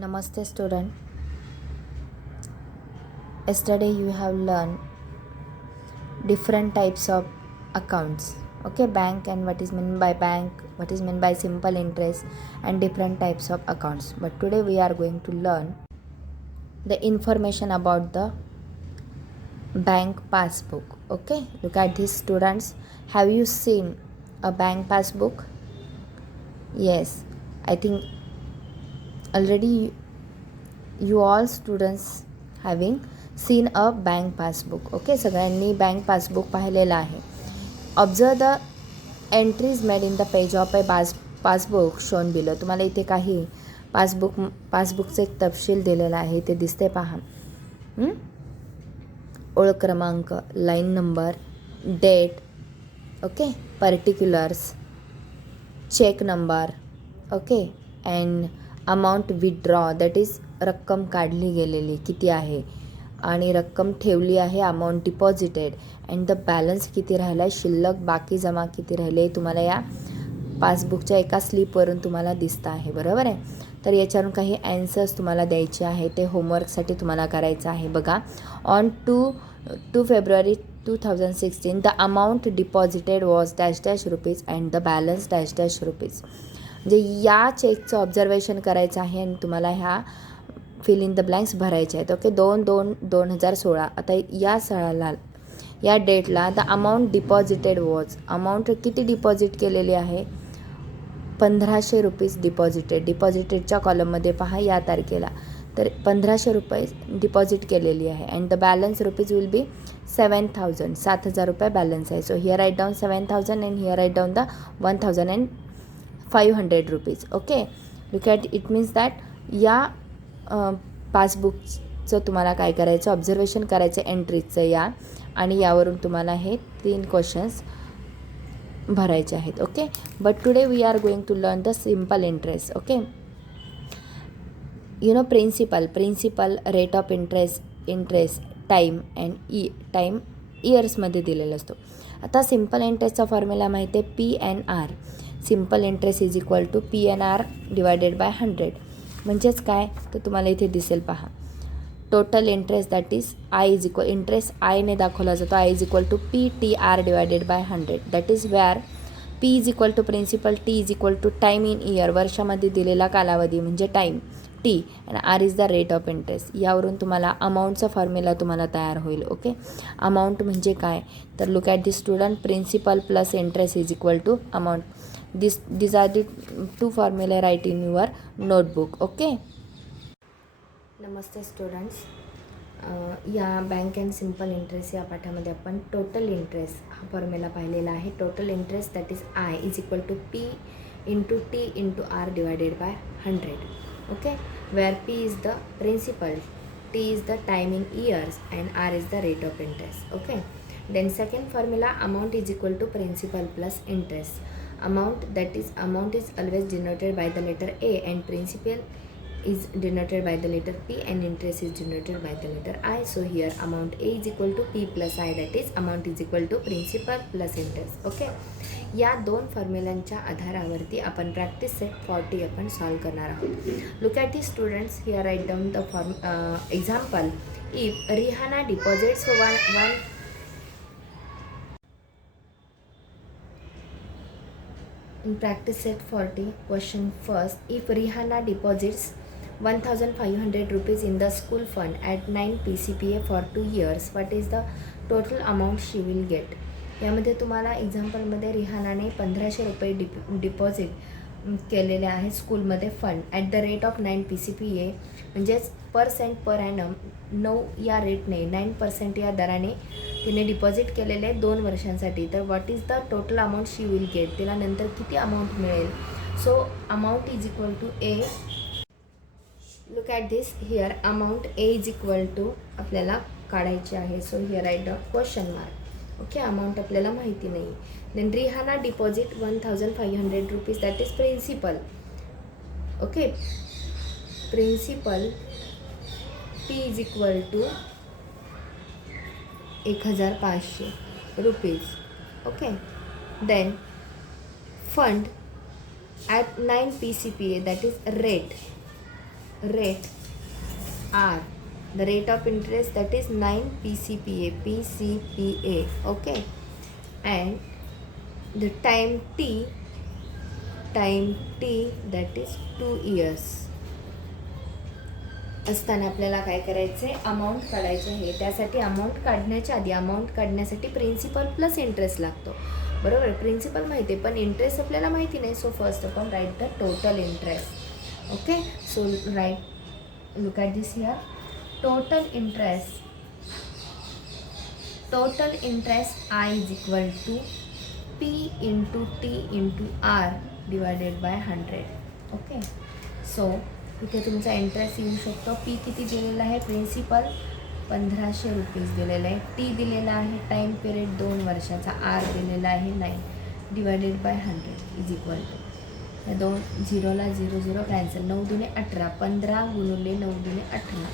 Namaste student. Yesterday you have learned different types of accounts. Okay, bank and what is meant by bank, what is meant by simple interest and different types of accounts. But today we are going to learn the information about the bank passbook. Okay, look at these students. Have you seen a bank passbook? Yes, I think already you all students having seen a bank passbook. Okay, सगळ्यांनी bank passbook पाहिलेलं आहे. Observe the entries made in the page of A passbook shown below. तुम्हाला इथे काही पासबुकचे तपशील दिलेला आहे, ते दिसते पहा. ओळख क्रमांक, line number, date, okay, particulars, cheque number, okay, and amount withdraw, that is रक्कम काढली गेलेली किती आहे आणि रक्कम ठेवली आहे, amount deposited, and the balance किती राहिला आहे, शिल्लक बाकी जमा किती राहिले, तुम्हाला या पासबुकच्या एका स्लिपवरून तुम्हाला दिसतं आहे. बरोबर आहे. तर याच्यावरून काही ॲन्सर्स तुम्हाला द्यायचे आहे, ते होमवर्कसाठी तुम्हाला करायचं आहे. बघा, on 2 February 2016 the amount deposited was dash dash rupees and the balance dash dash rupees. म्हणजे या चेकचं ऑब्झर्वेशन करायचं आहे आणि तुम्हाला ह्या फिल इन द ब्लँक्स भरायचे आहेत. ओके, 2/2/2016. आता या डेटला the amount deposited was, amount किती डिपॉझिट केलेली आहे, 1500 रुपीज डिपॉझिटेड. डिपॉझिटेडच्या कॉलममध्ये पहा या तारखेला, तर 1500 रुपये डिपॉझिट केलेली आहे. And the balance rupees will be 7000, 7000 रुपये बॅलन्स आहे. So here write down 7000 and here write down the 1500 rupees. Okay, look at it means that या पासबुकचं तुम्हाला काय करायचं, ऑब्झर्वेशन करायचं एंट्रीजचं या, आणि यावरून तुम्हाला हे 3 क्वेश्चन्स भरायचे आहेत. Okay, but today we are going to learn the simple interest. Okay, you know principal rate of interest time and time इयर्समध्ये दिलेला असतो. आता सिम्पल इंटरेस्टचा फॉर्म्युला माहिती आहे, PNR. Simple interest is equal to PNR divided by 100. म्हणजेच काय, तर तुम्हाला इथे दिसेल पहा, total interest that is I is equal, interest आयने दाखवला जातो, I is equal to PTR divided by 100. That is where P is equal to principal, T is equal to time in year, वर्षामध्ये दिलेला कालावधी म्हणजे टाईम T, आणि R is the rate of interest. यावरून तुम्हाला अमाऊंटचा फॉर्म्युला तुम्हाला तयार होईल. ओके, अमाऊंट म्हणजे काय, तर look at this student, principal plus interest is equal to amount. These are the 2 formula write in your notebook. Okay, नमस्ते स्टुडंट्स. या बँक अँड सिम्पल इंटरेस्ट या पाठामध्ये आपण टोटल इंटरेस्ट हा फॉर्म्युला पाहिलेला आहे. Total interest that is I is equal to P into T into R divided by 100. Okay, where P is the principal, T is the time in years and R is the rate of interest. Okay, then second formula, amount is equal to principal plus interest. Amount is always denoted by the letter A and principal is denoted by the letter P and interest is denoted by the letter I. So here amount A is equal to P plus I, that is amount is equal to principal plus interest. Okay, या 2 फॉर्म्युलांच्या आधारावरती आपण practice set 40 आपण solve करणार आहोत. Look at the students, here write down the example. If Rehana deposits one in practice set 40, question first, if Rihanna deposits 1500 rupees in the school fund at 9 PCPA for 2 years, what is the total amount she will get? यामध्ये तुम्हाला एक्झाम्पलमध्ये रिहानाने 1500 रुपये deposit केलेले आहे स्कूलमध्ये fund at the rate of 9 PCPA, म्हणजेच % per annum 9 या रेटने 9% या दराने तिने डिपॉझिट केलेले आहे 2 वर्षांसाठी. तर what is the total amount she will get, तिला नंतर किती अमाऊंट मिळेल. So amount is equal to A, look at this here, amount A is equal to आपल्याला काढायची आहे. So here write the question mark. Okay, amount आपल्याला माहिती नाही. Then Rehana deposit 1500 rupees, that is principal. Okay, principal P is equal to 1500 rupees. Okay, then fund at 9 PCPA, that is rate rate R, the rate of interest that is 9 PCPA, okay, and the time T that is 2 years असताना आपल्याला काय करायचं आहे, amount काढायचं आहे. त्यासाठी amount काढण्याच्या आधी अमाऊंट काढण्यासाठी प्रिन्सिपल प्लस इंटरेस्ट लागतो, बरोबर. प्रिन्सिपल माहिती आहे पण इंटरेस्ट आपल्याला माहिती नाही. सो फर्स्ट आपण write the total interest. Okay, so write, look at this here. Total interest I is equal to P into T into R divided by 100. Okay, so इथे तुमचा इंटरेस्ट येऊ शकतो. पी किती दिलेला आहे, प्रिन्सिपल 1500 रुपीज दिलेला आहे. टी दिलेला आहे, टाईम पिरियड 2 वर्षाचा. आर दिलेला आहे 9 divided by 100 is equal to, या 2 झिरोला 0 0 कॅन्सल, 9 दुने 18, 15 गुणुले 9 दुने 18,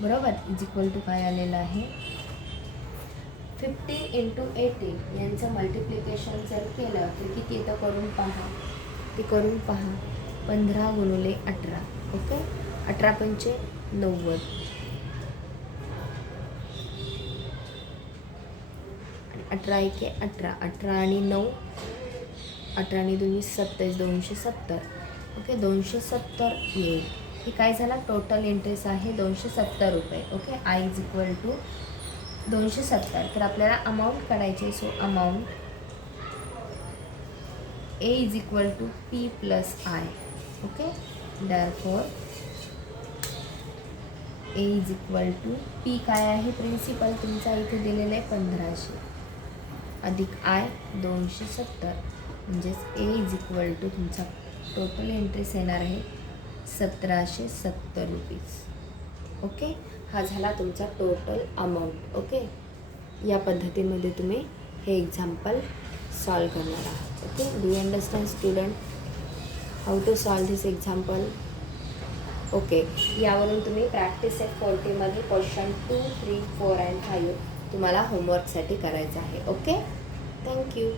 बरोबर, इज इक्वल टू काय आलेलं आहे, 15 इंटू 18. यांचं मल्टिप्लिकेशन जर केलं तर किती येतं, करून पहा, 15 गुणुले 18. ओके, 18 पंचे 90, 18 एके 18, 18 आणि 9, 18 आणि 2 27, 270. ओके, 270 येईल. हे काय झाला, टोटल इंटरेस्ट आहे 270 रुपये. Okay, I is equal to 270. तर आपल्याला अमाऊंट काढायची. So amount A is equal to P plus I. Okay, therefore A is equal to P काय आहे, प्रिन्सिपल तुमचा इथे दिलेला आहे 1500 अधिक आय 270, म्हणजेच ए इज इक्वल टू तुमचा टोटल इंटरेस्ट येणार आहे 1770 रुपीज. ओके, हा झाला तुमचा टोटल अमाऊंट. ओके, या पद्धतीमध्ये तुम्ही हे एक्झाम्पल सॉल्व करणार आहात. Okay, do you understand student how to solve this example? Okay, यावरून तुम्ही प्रॅक्टिस सेट 40मध्ये क्वेश्चन 2, 3, 4 अँड 5 तुम्हाला होमवर्कसाठी करायचं आहे. Okay, thank you.